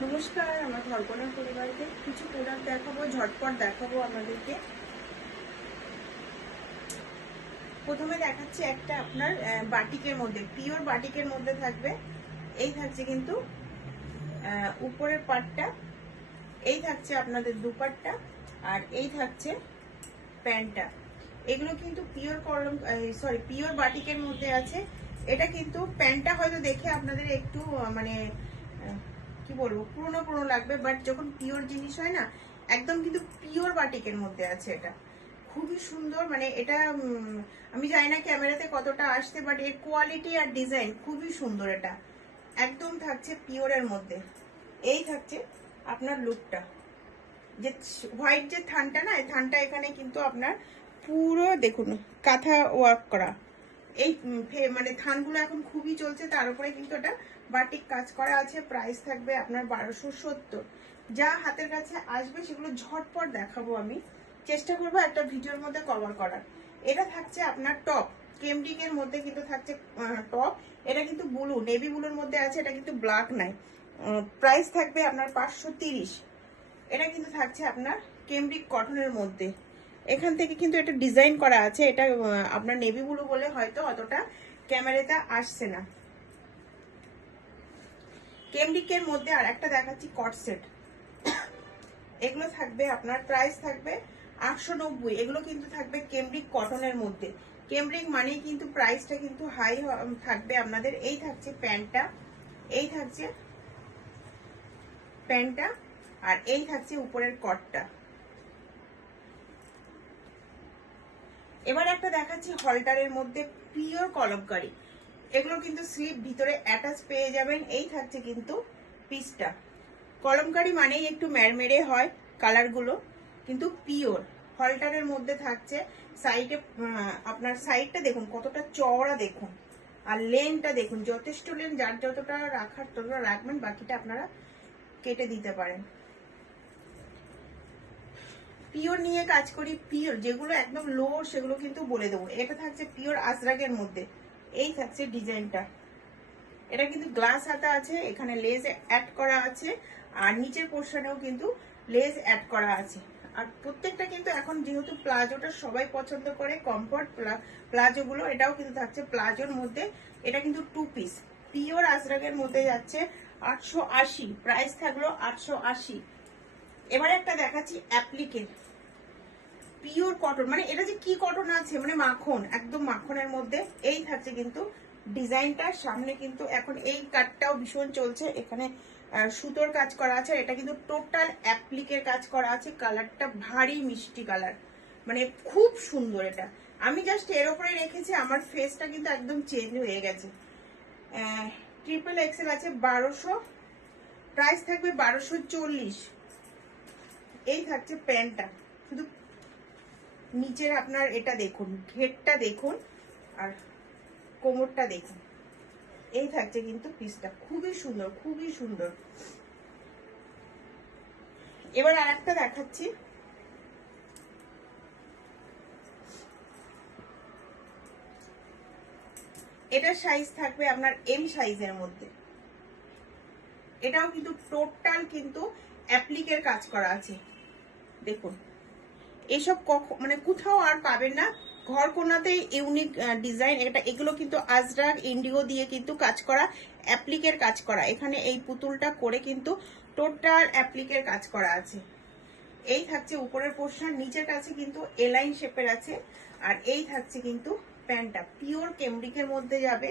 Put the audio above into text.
নমস্কার, আমার ঘরকোনার পরিবারকে কিছু প্রোডাক্ট দেখাবো, ঝটপট দেখাবো আপনাদেরকে। প্রথমে দেখাচ্ছি একটা আপনার বাটিকের মধ্যে, পিওর বাটিকের মধ্যে থাকবে। এই থাকছে কিন্তু উপরের পাটটা, এই থাকছে আপনাদের দুপাট্টা, আর এই থাকছে প্যান্টটা। এগুলো কিন্তু পিওর কলম পিওর বাটিকের মধ্যে আছে। এটা কিন্তু প্যান্টটা হয়তো দেখে আপনাদের একটু মানে কি বলবো পুরনো পুরনো লাগবে, বাট যখন পিওর জিনিস হয় না, একদম কিন্তু পিওর বাটিকের মধ্যে আছে। এটা খুবই সুন্দর, মানে এটা আমি জানি না ক্যামেরাতে কতটা আসছে, বাট এর কোয়ালিটি আর ডিজাইন খুবই সুন্দর। এটা একদম থাকছে পিওরের মধ্যে। এই থাকছে আপনার লুকটা, যে হোয়াইট যে থানটা না, এই থানটা এখানে কিন্তু আপনার পুরো দেখুন কাঁথা ওয়ার্ক করা। এই মানে থানগুলো এখন খুবই চলছে, তার উপরে কিন্তু এটা বাটিক কাজ করা আছে। প্রাইস থাকবে আপনার 1270। যা হাতের কাছে আসবে সেগুলো ঝটপট দেখাবো আমি, চেষ্টা করবো একটা ভিডিওর মধ্যে কভার করার। এটা থাকছে আপনার টপ, কেমডিক এর মধ্যে কিন্তু থাকছে টপ। এটা কিন্তু ব্লু, নেভি ব্লুর মধ্যে আছে, এটা কিন্তু ব্ল্যাক নাই। প্রাইস থাকবে আপনার 530। এটা কিন্তু থাকছে আপনার কেমব্রিক কটনের মধ্যে। এখান থেকে কিন্তু এটা ডিজাইন করা আছে। এটা আপনার নেভি ব্লু বলে হয়তো অতটা ক্যামেরাতে আসছে না। কেমব্রিকের মধ্যে আর একটা দেখাচ্ছি কট সেট। এগুলো থাকবে আপনার, প্রাইস থাকবে 890। এগুলো কিন্তু থাকবে কেমব্রিক কটনের মধ্যে। কেমব্রিক মানেই কিন্তু প্রাইসটা কিন্তু হাই থাকবে আপনাদের। এই থাকছে প্যান্টটা, এই থাকছে প্যান্টটা, আর এই থাকছে উপরের কটটা। এবার একটা দেখাচ্ছি হলটারের মধ্যে পিওর কলমকারি। এগুলো কিন্তু স্লিপ ভিতরে অ্যাটাচ পেয়ে যাবেন। এই থাকছে কিন্তু পিসটা। কলমকারি মানেই একটু ম্যাড়মেড়ে হয় কালারগুলো, কিন্তু পিওর হলটারের মধ্যে থাকছে। সাইডে আপনার সাইডটা দেখুন কতটা চওড়া দেখুন, আর লেনটা দেখুন যথেষ্ট লেন। যার যতটা রাখার ততটা রাখবেন, বাকিটা আপনারা কেটে দিতে পারেন। পিওর নিয়ে কাজ করি, পিওর যেগুলো একদম লো সেগুলো কিন্তু বলে দেবো। এটা থাকছে পিওর আজরাকের মধ্যে। এই থাকছে ডিজাইনটা। এটা কিন্তু গ্লাস হাতা আছে, এখানে লেস অ্যাড করা আছে, আর নিচের পোর্শনেও কিন্তু লেস অ্যাড করা আছে। আর প্রত্যেকটা কিন্তু এখন যেহেতু প্লাজোটা সবাই পছন্দ করে, কমফর্ট প্লাজো গুলো, এটাও কিন্তু থাকছে প্লাজোর মধ্যে। এটা কিন্তু 2 পিস পিওর আজরাকের মধ্যে যাচ্ছে 880। প্রাইস থাকলো 880। এবার একটা দেখাচ্ছি অ্যাপ্লিকের পিওর কটন, মানে এটা যে কি কটন আছে, মানে মাখন, একদম মাখনের মধ্যে। এই থাকছে কিন্তু ডিজাইনটা। সামনে কিন্তু এখন এই কাটটাও ভীষণ চলছে, এখানে সুতোর কাজ করা আছে। এটা কিন্তু টোটাল অ্যাপ্লিকের কাজ করা আছে। কালারটা ভারী মিষ্টি কালার, মানে খুব সুন্দর। এটা আমি জাস্ট এর উপরে রেখেছি, আমার ফেসটা কিন্তু একদম চেঞ্জ হয়ে গেছে। ট্রিপল এক্সেল আছে 1200। প্রাইস থাকবে 1240। এই থাকছে প্যান্টটা, শুধু নিচের আপনার এটা দেখুন, ঘেরটা দেখুন, আর কোমরটা দেখুন। এই থাকছে কিন্তু পিসটা, খুবই সুন্দর, খুবই সুন্দর। এবার আর একটা দেখাচ্ছি। এটা সাইজ থাকবে আপনার এম সাইজের মধ্যে। এটাও কিন্তু টোটাল কিন্তু অ্যাপ্লিকের কাজ করা আছে। দেখুন এসব মানে কোথাও আর পাবেন না। ঘর কোনাতে ইউনিক ডিজাইন। এগুলো কিন্তু আজরাক ইন্ডিগো দিয়ে কিন্তু কাজ করা, অ্যাপ্লিকের কাজ করা। এখানে এই পুতুলটা করে কিন্তু টোটাল অ্যাপ্লিকের কাজ করা আছে। এই থাকছে উপরের পোর্শন, নিচের কাছে কিন্তু এলাইন শেপের আছে। আর এই থাকছে কিন্তু প্যান্টটা পিওর কেমব্রিকের মধ্যে যাবে।